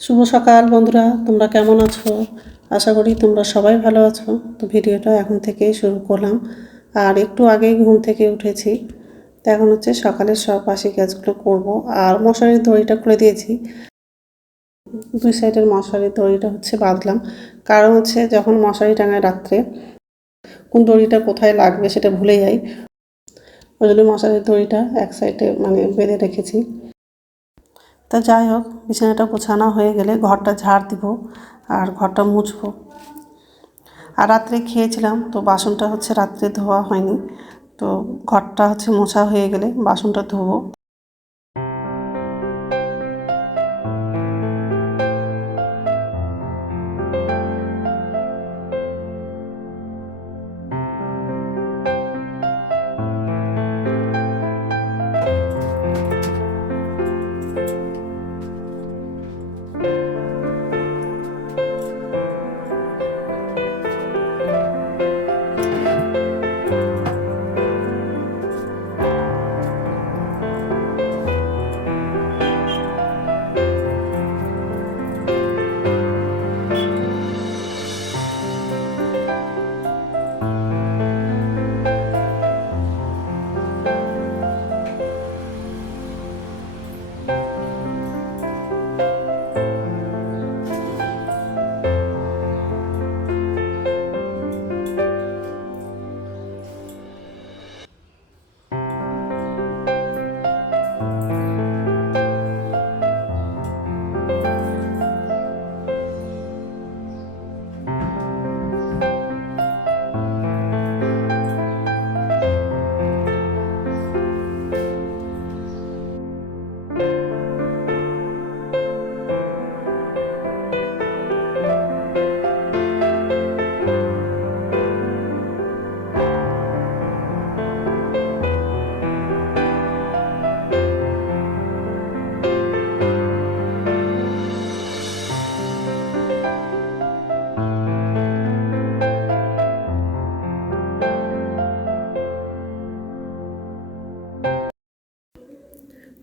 শুভ সকাল বন্ধুরা, তোমরা কেমন আছো? আশা করি তোমরা সবাই ভালো আছো। তো ভিডিওটা এখন থেকেই শুরু করলাম। আর একটু আগেই ঘুম থেকে উঠেছি। তো এখন হচ্ছে সকালের সব বাসি কাজগুলো করব। আর মশারির দড়িটা খুলে দিয়েছি। দুই সাইডের মশারির দড়িটা হচ্ছে বাঁধলাম, কারণ হচ্ছে যখন মশারি টাঙায় রাত্রে কোন দড়িটা কোথায় লাগবে সেটা ভুলে যাই। ওই জন্য মশারির দড়িটা এক সাইডে বেঁধে রেখেছি। তা যাই হোক, বিছানাটা গোছানো হয়ে গেলে ঘরটা ঝাড় দিব আর ঘরটা মুছবো। আর রাত্রে খেয়েছিলাম, তো বাসনটা হচ্ছে রাত্রে ধোয়া হয়নি। তো ঘরটা হচ্ছে মোছা হয়ে গেলে বাসনটা ধোবো।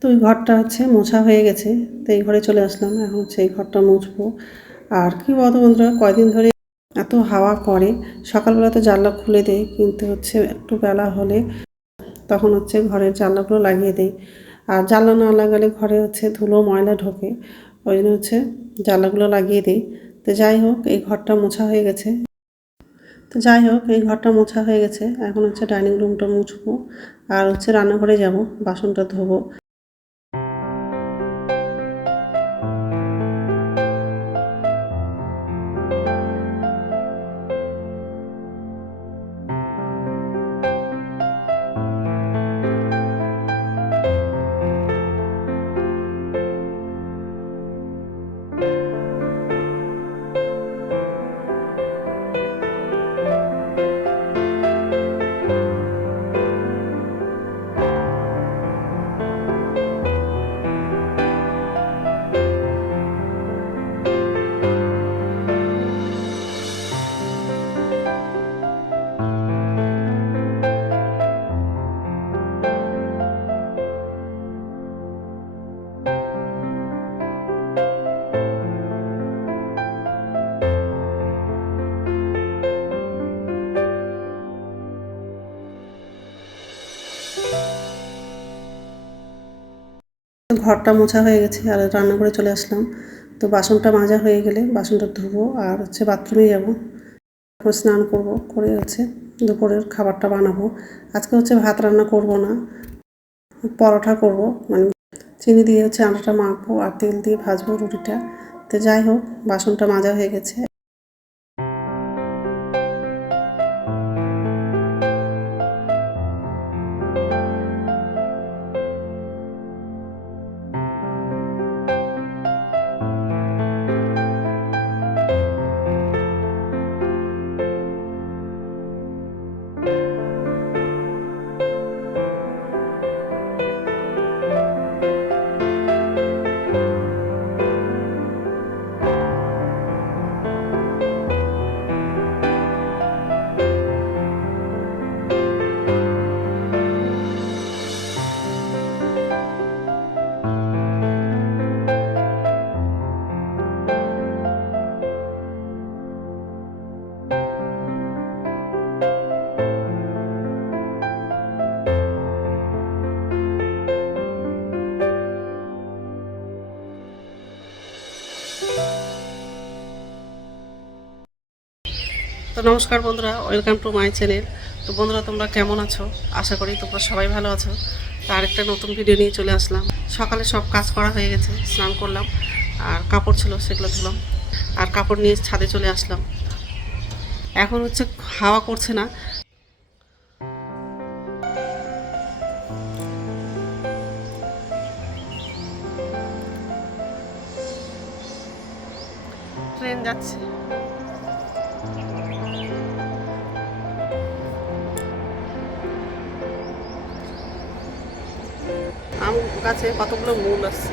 তো এই ঘরটা হচ্ছে মোছা হয়ে গেছে। তো এই ঘরে চলে আসলাম, এখন হচ্ছে এই ঘরটা মুছবো। আর কি বলতো বন্ধুরা, কয়দিন ধরে এত হাওয়া করে। সকালবেলা তো জানলা খুলে দেয়, কিন্তু হচ্ছে একটু বেলা হলে তখন হচ্ছে ঘরের জানলাগুলো লাগিয়ে দেয়। আর জানলা না লাগালে ঘরে হচ্ছে ধুলো ময়লা ঢোকে, ওই জন্য হচ্ছে জানলাগুলো লাগিয়ে দিই। তো যাই হোক, এই ঘরটা মোছা হয়ে গেছে। এখন হচ্ছে ডাইনিং রুমটা মুছবো আর হচ্ছে রান্নাঘরে যাব, বাসনটা ধোবো। ঘরটা মোছা হয়ে গেছে আর রান্নাঘরে চলে আসলাম। তো বাসনটা মাজা হয়ে গেলে বাসনটা ধুবো আর হচ্ছে বাথরুমে যাবো, স্নান করব, করে হচ্ছে দুপুরের খাবারটা বানাবো। আজকে হচ্ছে ভাত রান্না করব না, পরোটা করব, চিনি দিয়ে হচ্ছে আটাটা মাখবো আর তেল দিয়ে ভাজবো রুটিটা। তো যাই হোক, বাসনটা মাজা হয়ে গেছে। তো নমস্কার বন্ধুরা, ওয়েলকাম টু মাই চ্যানেল। তো বন্ধুরা, তোমরা কেমন আছো? আশা করি তোমরা সবাই ভালো আছো। তো আরেকটা নতুন ভিডিও নিয়ে চলে আসলাম। সকালে সব কাজ করা হয়ে গেছে, স্নান করলাম, আর কাপড় ছিল সেগুলো ধুলাম, আর কাপড় নিয়ে ছাদে চলে আসলাম। এখন হচ্ছে হাওয়া করছে না। ট্রেন যাচ্ছে। আম গাছে কতগুলো মূল আসছে।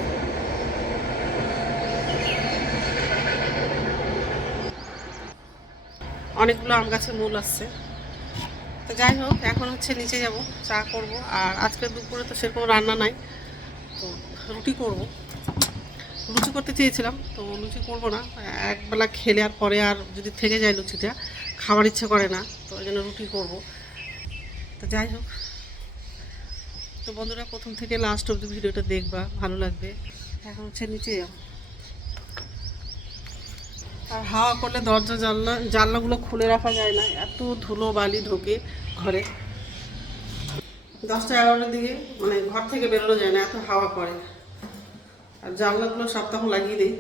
অনেকগুলো আম গাছে মূল আসছে। তো যাই হোক, এখন হচ্ছে নিচে যাব, চা করব। আর আজকে দুপুরে তো সেরকম রান্না নাই, তো রুটি করব। লুচি করতে চেয়েছিলাম, তো লুচি করবো না। একবেলা খেলে আর পরে আর যদি থেকে যায় লুচিটা, খাওয়ার ইচ্ছে করে না, তো ওই জন্য রুটি করব। তো যাই হোক, তো বন্ধুরা প্রথম থেকে লাস্ট অব্দি ভিডিওটা দেখবা, ভালো লাগবে। এখন হচ্ছে নিচে যাব। আর হাওয়া করলে দরজা জানলাগুলো খুলে রাখা যায় না, এত ধুলো বালি ঢোকে ঘরে। 10টা-11টার দিকে মানে ঘর থেকে বেরোনো যায় না, এত হাওয়া করে। আর জানলাগুলো সব তখন লাগিয়ে দিই।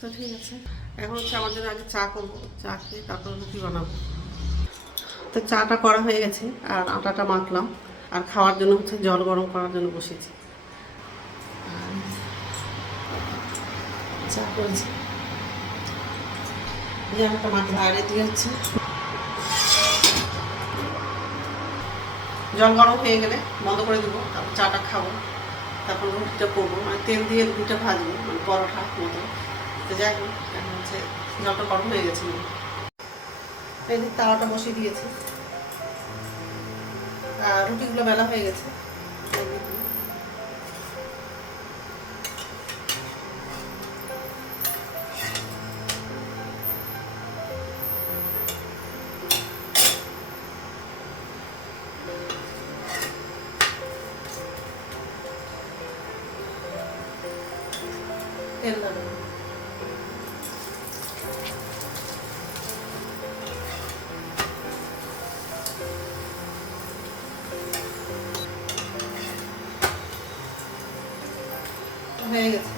তো ঠিক আছে, এখন হচ্ছে আমার জন্য আগে চা করবো, চা খেয়ে তারপর রুটি বানাবো। তো চাটা করা হয়ে গেছে, আর আটাটা মাখলাম, আর খাওয়ার জন্য হচ্ছে জল গরম করার জন্য বসেছি। চা করেছি, আটাটা মাখা বাইরে দিয়ে হচ্ছে জল গরম হয়ে গেলে বন্ধ করে দেবো, তারপর চাটা খাবো, তারপর রুটিটা করবো, মানে তেল দিয়ে রুটিটা ভাজবো, মানে পরোটা মতো। তো যাই হোক, এখন হচ্ছে জলটা গরম হয়ে গেছে, এই যে তাওয়াটা বসিয়ে দিয়েছি, আর রুটিগুলো বেলা হয়ে গেছে। তেল লাগাবো, হয়ে গেছে।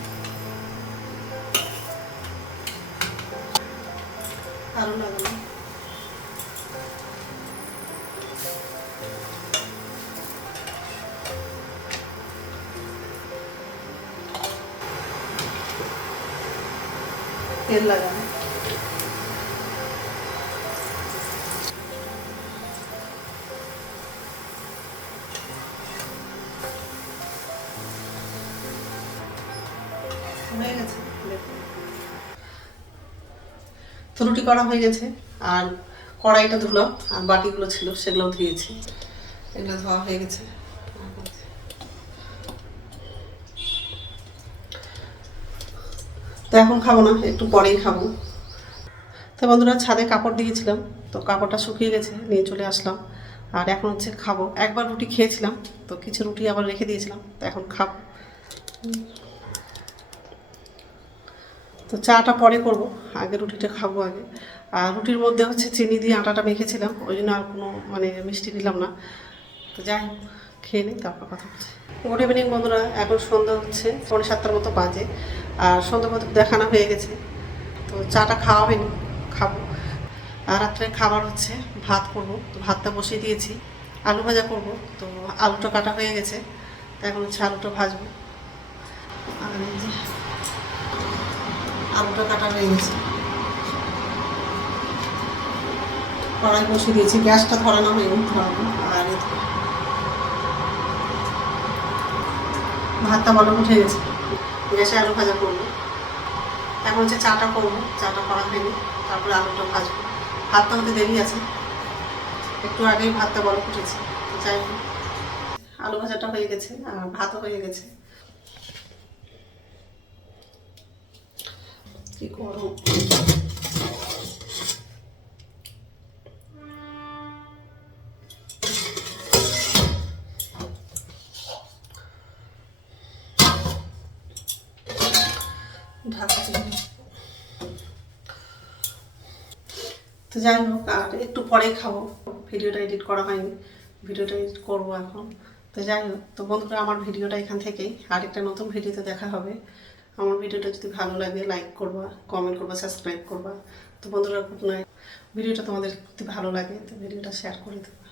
আরও লাগানো, তেল লাগানো, হয়ে গেছে। তো রুটি করা হয়ে গেছে, আর কড়াইটা ধুলাম, আর বাটিগুলো ছিল সেগুলোও ধুয়েছি, এগুলো ধোয়া হয়ে গেছে। তো এখন খাবো না, একটু পরেই খাবো। তো বন্ধুরা, ছাদে কাপড় দিয়েছিলাম, তো কাপড়টা শুকিয়ে গেছে, নিয়ে চলে আসলাম। আর এখন হচ্ছে খাবো। একবার রুটি খেয়েছিলাম, তো কিছু রুটি আবার রেখে দিয়েছিলাম, তো এখন খাবো। তো চাটা পরে করব, আগে রুটিটা খাবো আগে। আর রুটির মধ্যে হচ্ছে চিনি দিয়ে আটাটা মেখেছিলাম, ওই জন্য আর কোনো মানে মিষ্টি দিলাম না। তো যাই হোক, খেয়ে নিই, তারপর কথা বলছি। গুড ইভিনিং বন্ধুরা, এখন সন্ধ্যা হচ্ছে 7:45 মতো বাজে, আর সন্ধ্যা মতো দেখানো হয়ে গেছে। তো চাটা খাওয়া হয়নি, খাবো। আর রাত্রে খাবার হচ্ছে ভাত করব, তো ভাতটা বসিয়ে দিয়েছি। আলু ভাজা করব, তো আলুটা কাটা হয়ে গেছে, তো এখন হচ্ছে আলুটা ভাজবো। আর এই যে আলুটা কাটা হয়ে গেছে, কড়াই বসিয়ে দিয়েছি, গ্যাসটা ধরানো হয়নি, ধরাবো। আর ভাতটা বলক উঠে গেছে, গ্যাসে আলু ভাজা করবো। এখন হচ্ছে চাটা করবো, চাটা করা হয়নি, তারপরে আলুটা ভাজবো। ভাতটা হতে দেরি আছে, একটু আগেই ভাতটা বলক উঠেছে। তো যাই হোক, আলু ভাজাটা হয়ে গেছে, আর ভাতও হয়ে গেছে। কি গরম! ঢাকা দিয়ে। তো যাই হোক, আর একটু পরেই খাবো, ভিডিওটা এডিট করা হয়নি, ভিডিওটা এডিট করবো এখন। তো যাই হোক, তো বন্ধুরা আমার ভিডিওটা এখান থেকেই, আরেকটা নতুন ভিডিওতে দেখা হবে। আমার ভিডিওটা যদি ভালো লাগে লাইক করবা, কমেন্ট করবা, সাবস্ক্রাইব করবা। তো বন্ধুরা গুড নাইট। ভিডিওটা তোমাদের যদি ভালো লাগে তো ভিডিওটা শেয়ার করে দেবো।